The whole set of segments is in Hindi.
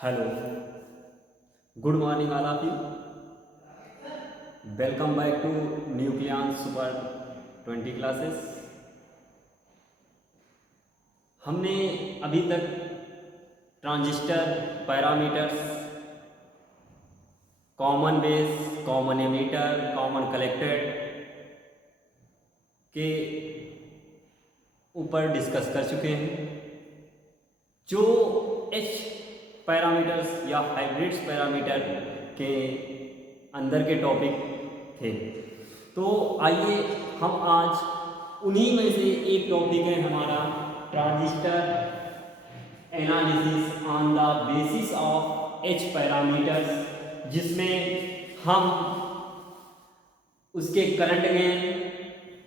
Hello, good morning all of you. Welcome back to Nucleon Super 20 classes. हमने अभी तक transistor, parameters, common base, common ammeter, common collector के ऊपर डिस्कस कर चुके हैं। जो एच पैरामीटर्स या हाइब्रिड्स पैरामीटर के अंदर के टॉपिक थे, तो आइए हम आज उन्हीं में से एक टॉपिक है हमारा transistor analysis on the basis of H parameters, जिसमें हम उसके करंट गेन,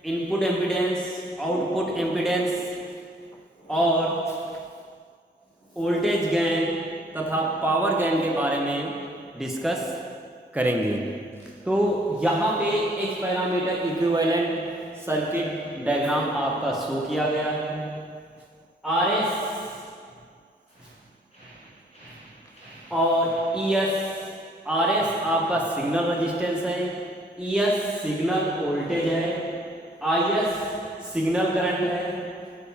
इनपुट एम्पीडेंस, आउटपुट एम्पीडेंस और वोल्टेज गेन तथा पावर गेन के बारे में डिस्कस करेंगे। तो यहाँ पे H parameter equivalent circuit diagram आपका शो किया गया है। आरएस और ईएस, आरएस आपका सिग्नल रेजिस्टेंस है, ईएस सिग्नल वोल्टेज है, आईएस सिग्नल करंट है,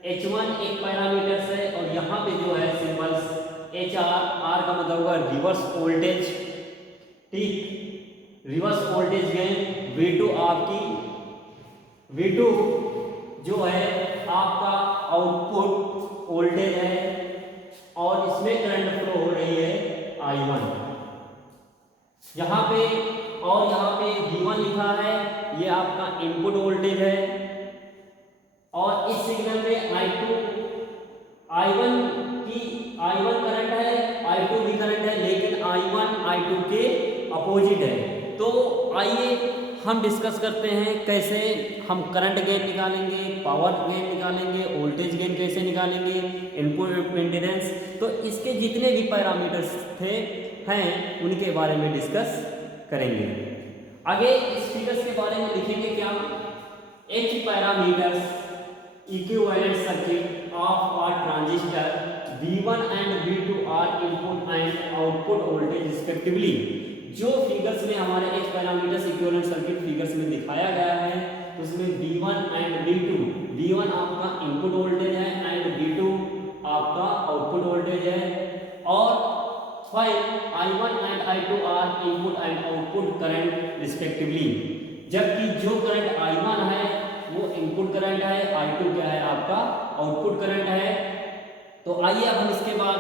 H1 एक पैरामीटर्स है और यहाँ पे जो है सिंबल्स HR, R का मतलब होगा रिवर्स वोल्टेज, ठीक, रिवर्स वोल्टेज गेन, V2 आपकी, V2 जो है आपका आउटपुट वोल्टेज है और इसमें करंट फ्लो हो रही है I1 यहाँ पे, और यहाँ पे V1 लिखा है, ये आपका इनपुट वोल्टेज है और इस सिग्नल में I1 करंट है, I2 भी करंट है, लेकिन I1 I2 के अपोजिट है। तो आइए हम डिस्कस करते हैं कैसे हम करंट गेन निकालेंगे, पावर गेन निकालेंगे, वोल्टेज गेन कैसे निकालेंगे, इनपुट इम्पीडेंस। तो इसके जितने भी पैरामीटर्स हैं उनके बारे में डिस्कस करेंगे। आगे इस फिगर्स के बारे में लिखेंगे क्या, H parameters equivalent circuit of a transistor V1 and V2 are input and output voltage respectively। जो फिगर्स में हमारे H parameters equivalent circuit figures में दिखाया गया है उसमें V1 and V2, V1 आपका इनपुट वोल्टेज है एंड V2 आपका आउटपुट वोल्टेज है और five I1 and I2 are input and output current respectively। जबकि जो करंट I1 है वो इनपुट करंट है, I2 क्या है आपका आउटपुट करंट है। तो आइए अब हम इसके बाद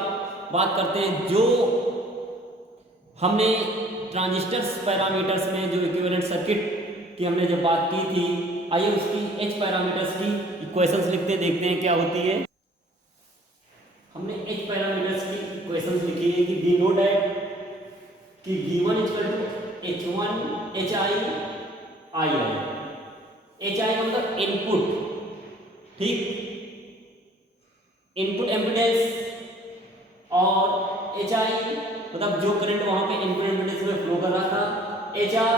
बात करते हैं जो हमने ट्रांजिस्टर्स पैरामीटर्स में जो इक्विवेलेंट सर्किट की हमने जब बात की थी, आइए उसकी एच पैरामीटर्स की इक्वेशंस लिखते देखते हैं क्या होती है। हमने एच पैरामीटर्स की इक्वेशंस लिखी है कि वी नो दैट कि V1 H1 HI HI मतलब इनपुट, ठीक, इनपुट एम्पीडेंस और HI मतलब जो करंट वहां पे इनपुट एम्पीडेंस में फ्लो कर रहा था, HR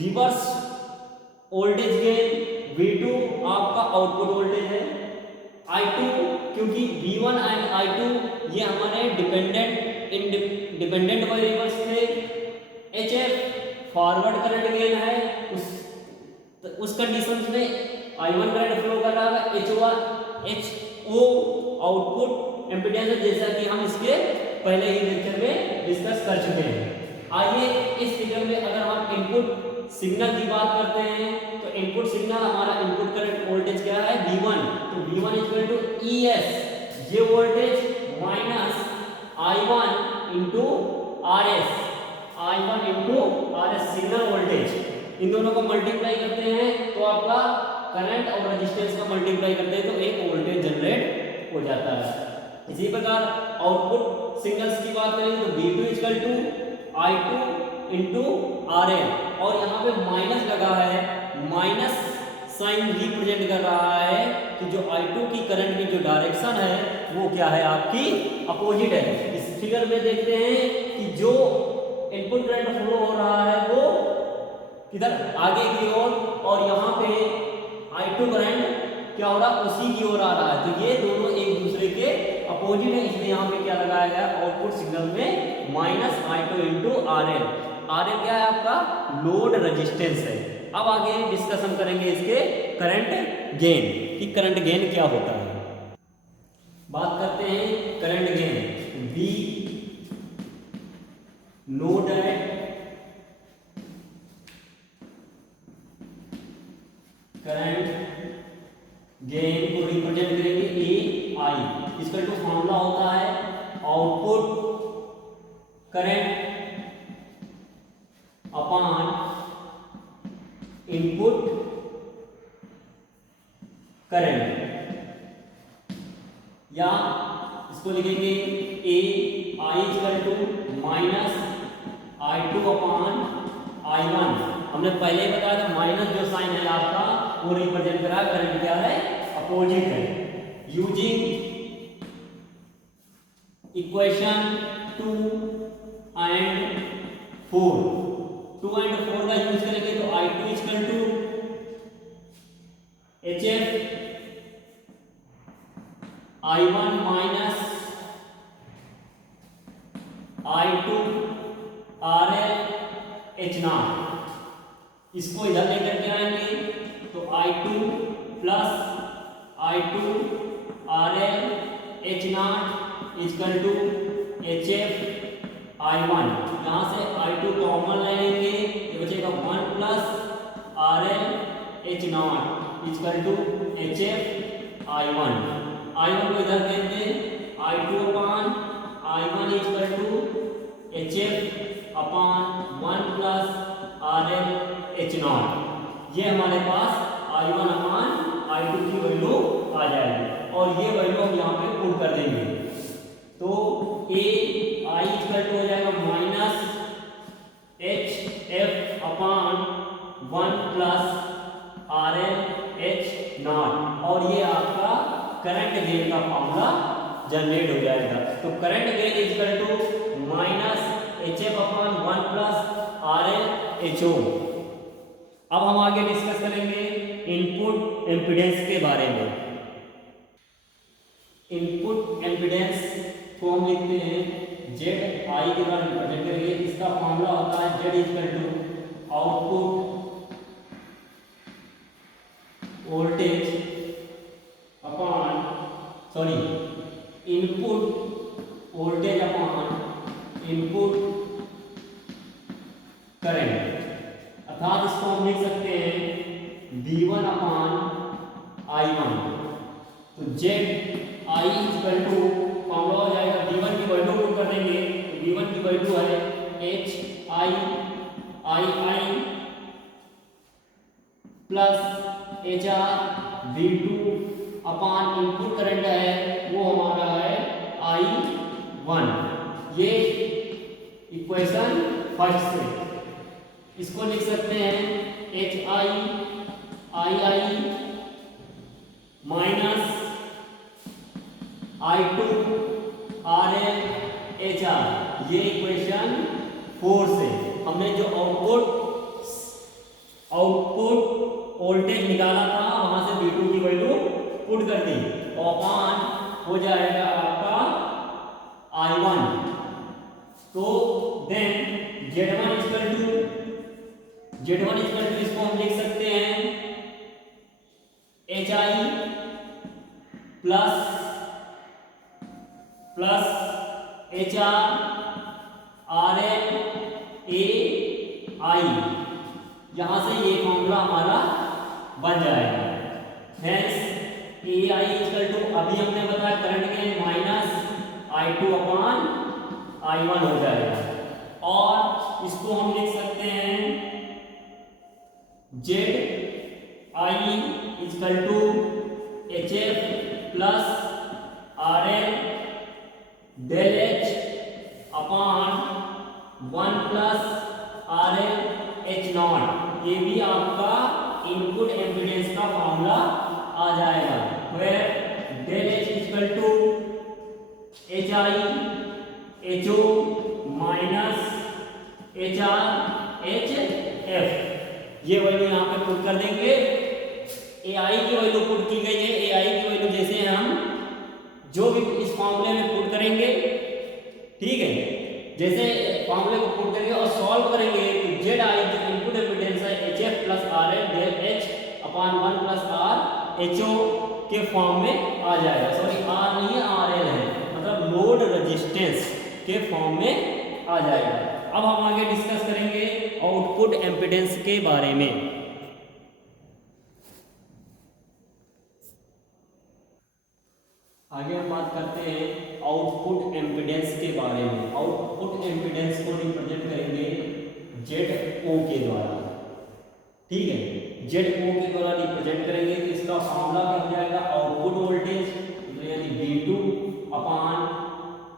reverse voltage gain, V2 आपका आउटपुट वोल्टेज है, I2 क्योंकि V1 एंड I2 ये हमारे डिपेंडेंट वेरिएबल्स थे, HF फॉरवर्ड करंट गेन है, उस कंडीशन में I1 करंट फ्लो कर रहा है, HO आउटपुट एम्पीडेंस है, जैसा कि हम इसके पहले ही लेक्चर में डिस्कस कर चुके हैं। आइए इस फिगर में अगर हम इनपुट सिग्नल की बात करते हैं तो इनपुट सिग्नल हमारा इनपुट करंट वोल्टेज क्या है V1, तो V1 इक्वल टू ES, ये voltage minus I1 into RS, I1 into RS signal voltage, इन दोनों को मल्टीप्लाई करते हैं तो आपका करंट और रेजिस्टेंस का मल्टीप्लाई करते हैं तो एक वोल्टेज जनरेट हो जाता है। इसी प्रकार आउटपुट सिग्नल्स की बात करें तो V2 equal to I2 into RL और यहाँ पे माइनस लगा है, माइनस साइन रिप्रेजेंट कर रहा है कि जो I2 की करंट की जो डायरेक्शन है वो क्या है आपकी अपोजिट है। इस फिगर में देखते हैं कि जो इनपुट करंट फ्लो हो रहा है वो किधर आगे की ओर और यहाँ पे I2 करंट क्या हो रहा है उसी की ओर आ रहा है, तो ये दोनों एक दूसरे के अपोजिट है, इसलिए यहाँ पे क्या लगाया गया आउटपुट सिग्नल में minus I2 into RL। RL क्या है आपका लोड रेजिस्टेंस है। अब आगे डिस्कशन करेंगे इसके करंट गेन कि करंट गेन क्या होता है। बात करते हैं current gain. Be know that current gain को रिप्रेजेंट करेंगे ए आई। इसका जो फॉर्मूला होता है output current upon input current, या इसको लिखेंगे A I equal to minus I2 upon I1। हमने पहले ही बताया था माइनस जो साइन है आपका वो रिप्रेजेंट करा करंट क्या है अपोजिट है। यूजिंग इक्वेशन 2 एंड 4, 2 एंड 4 का यूज करेंगे तो I2 equal to HF I1 minus I2 RL H0। इसको इधर लेकर के आएंगे तो I2 plus I2 RL H0 equal to HF I1। यहाँ से I2 कॉमन ले लेंगे, ये बचेगा 1 plus RL H0 equal to HF I1। I1 को इधर देंगे I2 upon I1 equal to HF upon 1 plus RL H0। ये हमारे पास I1 अपॉन I2 की वैल्यू आ जाएगी और ये वैल्यू हम यहाँ पे पुट कर देंगे तो ए आई इक्वल टू हो जाएगा minus HF upon 1 plus RL H0 और ये आपका करंट गेन का फॉर्मूला जनरेट हो जाएगा। तो current gain equal to minus HF upon 1 plus RL HO। अब हम आगे डिस्कस करेंगे इनपुट एम्पीडेंस के बारे में। इनपुट एम्पीडेंस को हम लिखते हैं जेड आई के द्वारा रिप्रेजेंट करेंगे। इसका फॉर्मूला होता है Z equal to output voltage upon input voltage upon input current, अर्थात इसको हम लिख सकते हैं V1 अपॉन I1। तो Z I equal to formula हो जाएगा V1 की वैल्यू पुट कर देंगे तो V1 की वैल्यू है HI plus HR V2 upon input current है वो हमारा है I1। ये इक्वेशन फर्स्ट से इसको लिख सकते हैं HI minus I2 RL HR। ये इक्वेशन 4 से हमने जो आउटपुट वोल्टेज निकाला था वहां से V2 की वैल्यू पुट कर दी और अपॉन हो जाएगा आपका I1। तो देन Z1 इक्वल टू इसको हम लिख सकते हैं HI plus HR RL AI। यहां से ये फॉर्मूला हमारा बन जाएगा। हेंस AI इक्वल टू अभी हमने बताया current gain minus I2 upon I1 हो जाएगा और इसको हम लिख सकते हैं ZI equal to HF plus RL del H upon 1 plus RL H0। ये भी आपका इनपुट एम्पीडेंस का फॉर्मूला आ जाएगा where del H equal to HI HO minus HR HF। ये वैल्यू यहाँ पे पुट कर देंगे। AI की वैल्यू पुट की गई है। AI की वैल्यू जैसे हम जो भी इस फॉर्मूले में पुट करेंगे, ठीक है, जैसे फॉर्मूले को पुट करेंगे और सॉल्व करेंगे तो जेड आई जो इनपुट एमिटेंस है H F plus R L del H upon 1 plus R H O के फॉर्म में आ जाएगा। सॉरी आर नहीं है, आर एल है, मतलब लोड रेजिस्टेंस के फॉर्म में आ जाएगा। अब हम आगे डिस्कस करेंगे आउटपुट एम्पिडेंस के बारे में। आगे हम बात करते हैं आउटपुट एम्पिडेंस के बारे में। आउटपुट एम्पिडेंस को रिप्रेजेंट करेंगे ZO के द्वारा, ठीक है, ZO के द्वारा रिप्रेजेंट करेंगे तो इसका फॉर्मूला क्या हो जाएगा, आउटपुट वोल्टेज यानी V2 अपॉन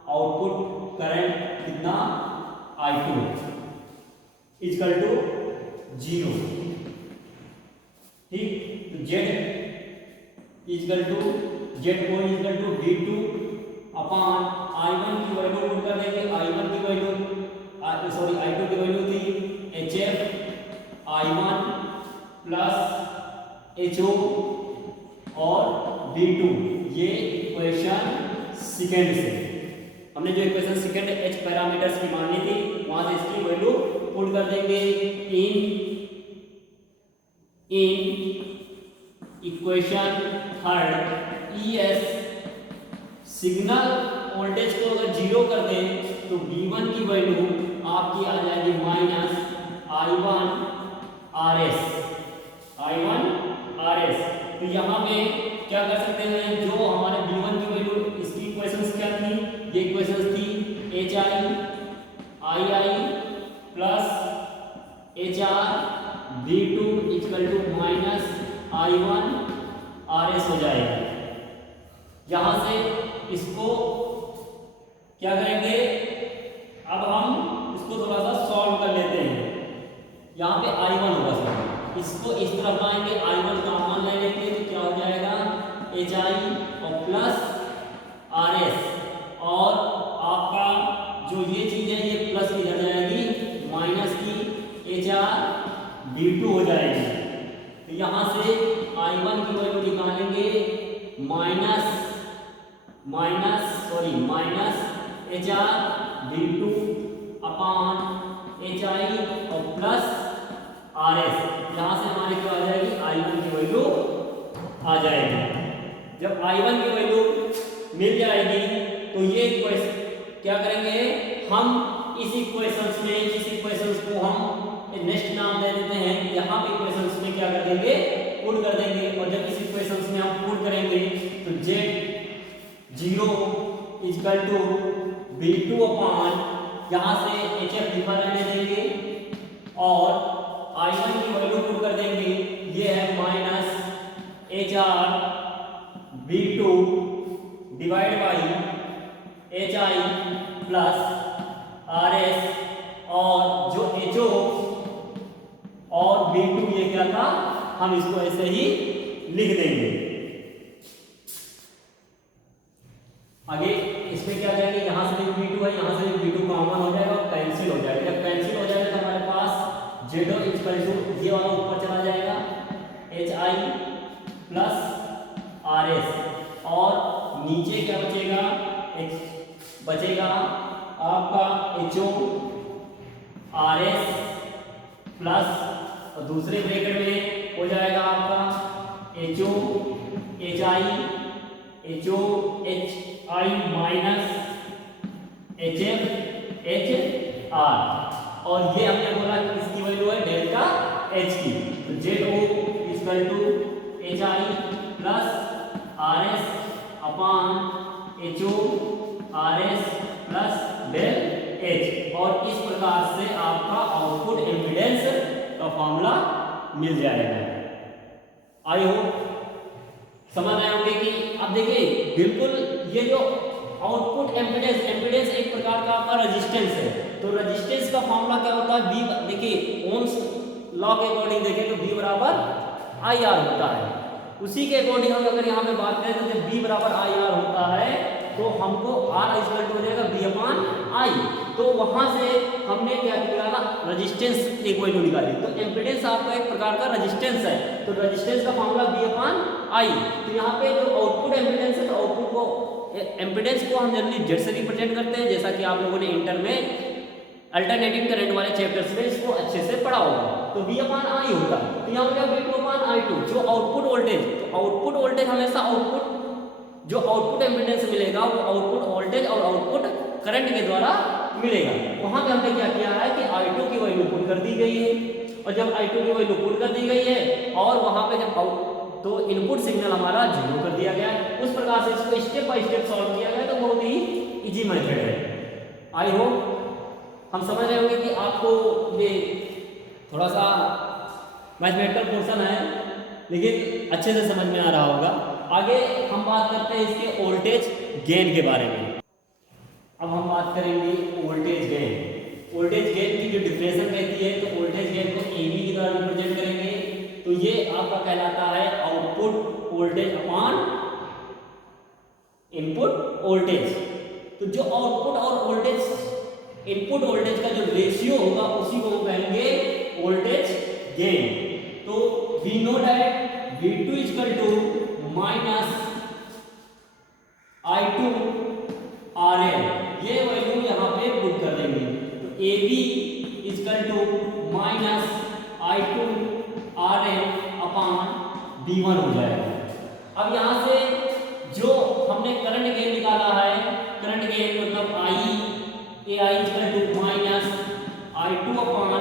आउटपुट करंट कितना I2 इक्वल टू 0, ठीक। तो Z equal to ZO equal to V2 upon I1 की वैल्यू पुट कर देंगे। I1 की वैल्यू सॉरी I2 की वैल्यू थी HF I1 प्लस HO और V2, ये इक्वेशन सेकेंड से हमने जो इक्वेशन सेकेंड H पैरामीटर्स की मानी थी वहां से इसकी वैल्यू पुट कर देंगे in equation third ES signal voltage को अगर 0 कर दें तो V1 की वैल्यू आपकी आ जाएगी माइनस I1 RS। तो यहाँ पे क्या कर सकते हैं, जो हमारे V1 की वैल्यू, इसकी इक्वेशंस क्या थी, ये इक्वेशंस थी HI plus HR V2 equal to minus I1 RS हो जाएगा। यहां से इसको क्या करेंगे, अब हम इसको थोड़ा सा सॉल्व कर लेते हैं। यहाँ पे I1 होगा सर, इसको इस तरफ लाएंगे, I1 कॉमन ले लेते हैं तो क्या हो जाएगा HI और प्लस RS, और आपका जो ये चीज है ये प्लस इधर जाएगी, माइनस की HR V2 हो जाएगी। तो यहाँ से I1 की वैल्यू निकालेंगे minus HR V2 upon HI और प्लस RS। यहाँ से हमारे क्या आ जाएगी, I1 की वैल्यू आ जाएगी। जब I1 की वैल्यू मिल जाएगी तो ये इक्वेशन क्या करेंगे, हम इस इक्वेशंस में, इस इक्वेशंस को हम नेक्स्ट नाम दे देते हैं, यहाँ पे इक्वेशंस में क्या कर देंगे, पुट कर देंगे। और जब इस इक्वेशंस में हम पुट करेंगे तो Z0 equal to V2 upon, यहाँ से HF लिखा रहने देंगे और I1 की वैल्यू पुट कर देंगे, ये है minus HR V2 divide by HI plus RS, और जो HO और V2 ये क्या था, हम इसको ऐसे ही लिख देंगे। आगे इसमें क्या करेंगे, यहां से भी V2 है, यहां से भी V2 कॉमन हो जाएगा, कैंसिल हो जाएगा। जब कैंसिल हो जाएगा तो हमारे पास Z इक्वल टू, ये वाला ऊपर चला जाएगा HI प्लस RS, और नीचे क्या बचेगा, बचेगा आपका HO RS प्लस, और दूसरे ब्रैकेट में हो जाएगा आपका HO HI minus HF HR, और ये हमने बोला कि इसकी वैल्यू है डेल्टा H की। तो ZO equal to HI plus RS upon HO RS plus del H, और इस प्रकार से आपका आउटपुट एम्पिडेंस का फॉर्मूला मिल जाएगा। आई होप समझ आए होंगे कि अब देखिए बिल्कुल ये जो आउटपुट एम्पिडेंस एक प्रकार का आपका रेजिस्टेंस है। तो रेजिस्टेंस का फॉर्मूला क्या होता है, V, देखिए ओम्स लॉ के अकॉर्डिंग देखें तो V बराबर IR होता है। उसी के अकॉर्डिंग हम अगर यहाँ पे बात करें तो जब V बराबर IR होता है तो हमको R इक्वल टू हो जाएगा V अपॉन I। तो वहां से हमने क्या निकाला, रेजिस्टेंस एक वैल्यू निकाली। तो एम्पिडेंस आपका एक प्रकार का रेजिस्टेंस है, तो रेजिस्टेंस का फॉर्मूला V अपॉन I। तो यहाँ पे जो आउटपुट एम्पिडेंस है तो आउटपुट को एम्पिडेंस को हम जनरली जेड से रिप्रेजेंट करते हैं, जैसा कि आप लोगों ने इंटर में अल्टरनेटिंग करंट वाले चैप्टर्स में इसको अच्छे से पढ़ा होगा। तो V अपॉन I होता है, तो यहाँ पे V2 अपॉन I2 जो आउटपुट वोल्टेज, तो आउटपुट वोल्टेज हमेशा आउटपुट जो आउटपुट एम्पिडेंस मिलेगा वो आउटपुट वोल्टेज और आउटपुट करंट के द्वारा मिलेगा। वहाँ पे हमने क्या किया है कि I2 की वैल्यू पुट कर दी गई है, और जब I2 की वैल्यू पुट कर दी गई है और वहाँ पे जब तो इनपुट सिग्नल हमारा 0 कर दिया गया, उस प्रकार से इसको स्टेप बाय स्टेप सॉल्व किया गया। तो बहुत ही इजी मेथड है। आई होप हम समझ रहे होंगे कि आपको ये थोड़ा सा मैथमेटिकल पोर्शन है लेकिन अच्छे से समझ में आ रहा होगा। आगे हम बात करते हैं इसके वोल्टेज गेन के बारे में। अब हम बात करेंगे वोल्टेज गेन। वोल्टेज गेन की जो डिफिनेशन रहती है, तो वोल्टेज गेन को AB के द्वारा रिप्रेजेंट करेंगे। तो ये आपका कहलाता है output voltage upon input voltage. तो जो आउटपुट और वोल्टेज इनपुट वोल्टेज का जो रेशियो होगा उसी को हम कहेंगे वोल्टेज गेन। तो we know that V2 equal to minus I2 RL, ये वैल्यू यहाँ पे पुट कर देंगे। तो AB equal to minus I2 RL upon V1 हो जाएगा। अब यहाँ से जो हमने करंट गेन निकाला है, करंट गेन मतलब AI equal to minus I2 upon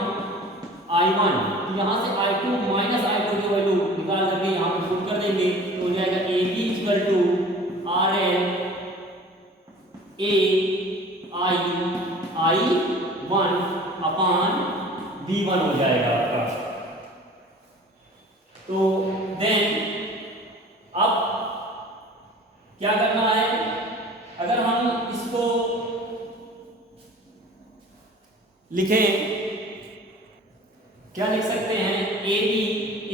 I1, तो यहाँ से I2 माइनस I2 की वैल्यू निकाल करके यहाँ पे पुट कर देंगे। तो हो जाएगा AB equal to RL AI1 upon V1 हो जाएगा आपका। तो देन अब क्या करना है, अगर हम इसको लिखें, क्या लिख सकते हैं, AB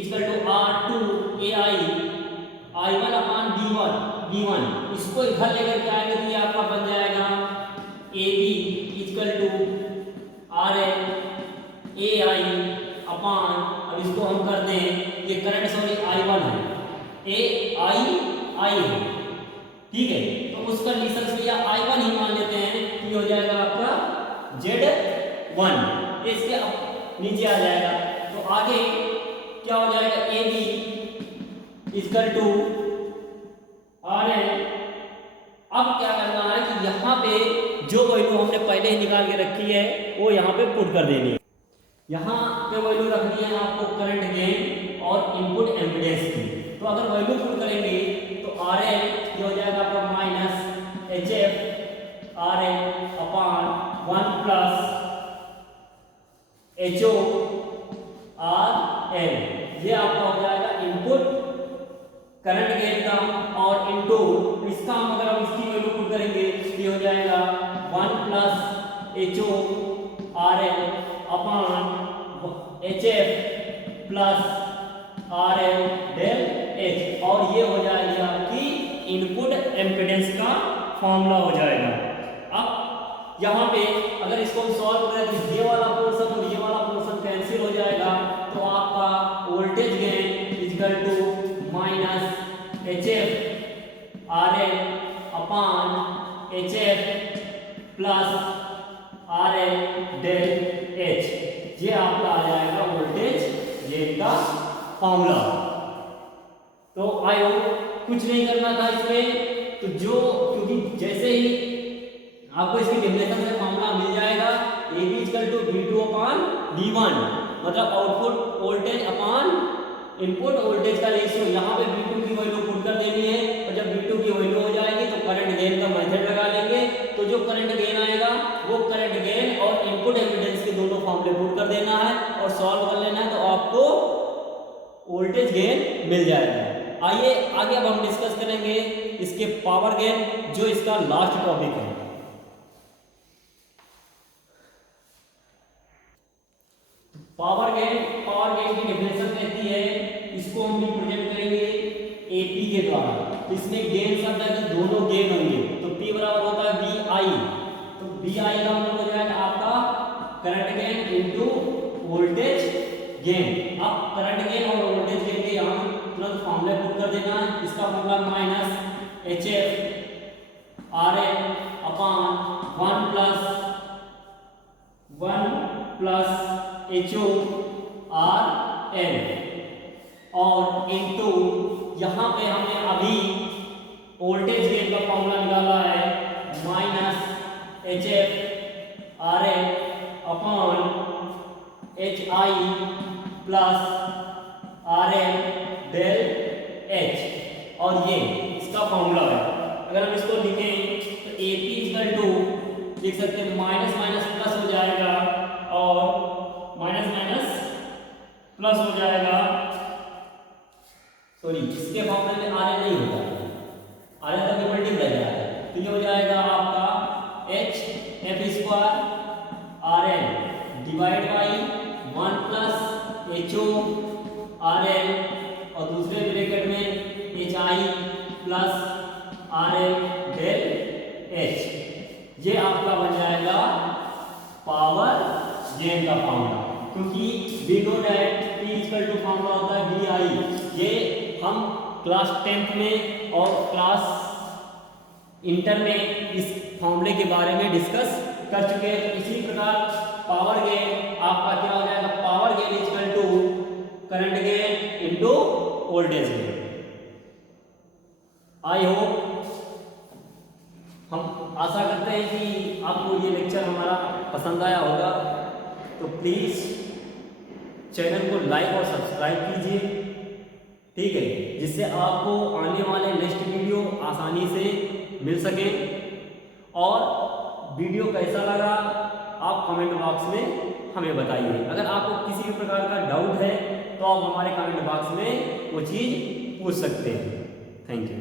equal to R2 AI I1 upon V1, इसको इधर लेकर के आएंगे तो ये आपका बन जाएगा AB equal to RL AI upon, अब इसको हम कर दें, ये करंट सॉरी I1 है, AI है, ठीक है। तो उस कंडीशन से या I1 ही मान लेते हैं, ये हो जाएगा आपका Z1, इसके नीचे आ जाएगा। तो आगे क्या हो जाएगा, AB इक्वल टू RL। अब क्या करना है कि यहाँ पे जो वैल्यू हमने पहले ही निकाल के रखी है वो यहाँ पे पुट कर देनी है। यहाँ पे वैल्यू रखनी है आपको करंट गेन और इनपुट एम्पिडेंस की। तो अगर वैल्यू पुट करेंगे तो RL ये हो जाएगा आपका minus HF RL upon 1 plus HO RL, ये आपका हो जाएगा इनपुट करंट गेन का, और इनटू इसका अगर हम इसकी वैल्यू पुट करेंगे तो ये हो जाएगा 1 plus HO RL upon HF plus RL del H, और ये हो जाएगी आपकी इनपुट एम्पिडेंस का फॉर्मूला हो जाएगा। अब यहाँ पे अगर इसको हम सॉल्व करें तो ये वाला पोर्शन और ये वाला पोर्शन कैंसिल हो जाएगा। तो आपका voltage gain equal to minus HF RL upon HF plus RL del H, ये आपका आ जाएगा वोल्टेज गेन का फॉर्मूला। तो आई होप कुछ नहीं करना था इसमें, तो जो क्योंकि जैसे ही आपको इसकी डेफिनेशन से फॉर्मूला मिल जाएगा, AB equal to V2 upon V1, मतलब output voltage upon input voltage का रेशियो। यहाँ पे V2 की वैल्यू पुट कर देनी है, और जब V2 की वैल्यू हो जाएगी तो करंट गेन का मेथड लगा लेंगे। तो जो करंट गेन आएगा वो करंट गेन और इनपुट एमिटेंस के दोनों फॉर्मूले पुट कर देना है और सॉल्व कर लेना है, तो आपको वोल्टेज गेन मिल जाएगा। आइए आगे अब हम डिस्कस करेंगे इसके पावर गेन, जो इसका लास्ट टॉपिक है। पावर गेन की डेफिनेशन कहती है, इसको हम रिप्रेजेंट करेंगे AP के द्वारा। तो इसमें गेन शब्द है कि दोनों गेन होंगे, तो P बराबर होता है VI, तो VI का मतलब हो जाएगा आपका current gain into voltage gain. अब करंट गेन और वोल्टेज गेन के यहाँ तुरंत फॉर्मूला पुट कर देना है। इसका formula minus HF R N upon 1 plus H O R N और इनटू यहाँ पे हमने अभी वोल्टेज गेन का फॉर्मूला निकाला है minus H F R N upon H I plus R N del H और ये इसका फॉर्मूला है। अगर हम इसको लिखें तो ए पी इक्वल टू लिख सकते हैं माइनस माइनस प्लस हो जाएगा और माइनस माइनस प्लस हो जाएगा, सॉरी इसके फॉर्मूले में आर एन नहीं होता है, आर एन तक मल्टीप्लाई जाएगा तो ये हो जाएगा आपका H F square R N divide by 1 plus H O R N और दूसरे ब्रैकेट में H I plus R N del H. ये आपका बन जाएगा पावर गेन का फॉर्मूला, क्योंकि we know that P equal to formula होता है वी आई। ये हम क्लास 10th में और क्लास इंटर में इस फॉर्मूले के बारे में डिस्कस कर चुके हैं। तो इसी प्रकार पावर गेन आपका क्या हो जाएगा, power gain equal to current gain into voltage gain. I hope, हम आशा करते हैं कि आपको ये लेक्चर हमारा पसंद आया होगा, तो प्लीज़ चैनल को लाइक और सब्सक्राइब कीजिए, ठीक है, जिससे आपको आने वाले नेक्स्ट वीडियो आसानी से मिल सके। और वीडियो कैसा लगा आप कमेंट बॉक्स में हमें बताइए। अगर आपको किसी भी प्रकार का डाउट है तो आप हमारे कमेंट बॉक्स में वो चीज़ पूछ सकते हैं। Thank you.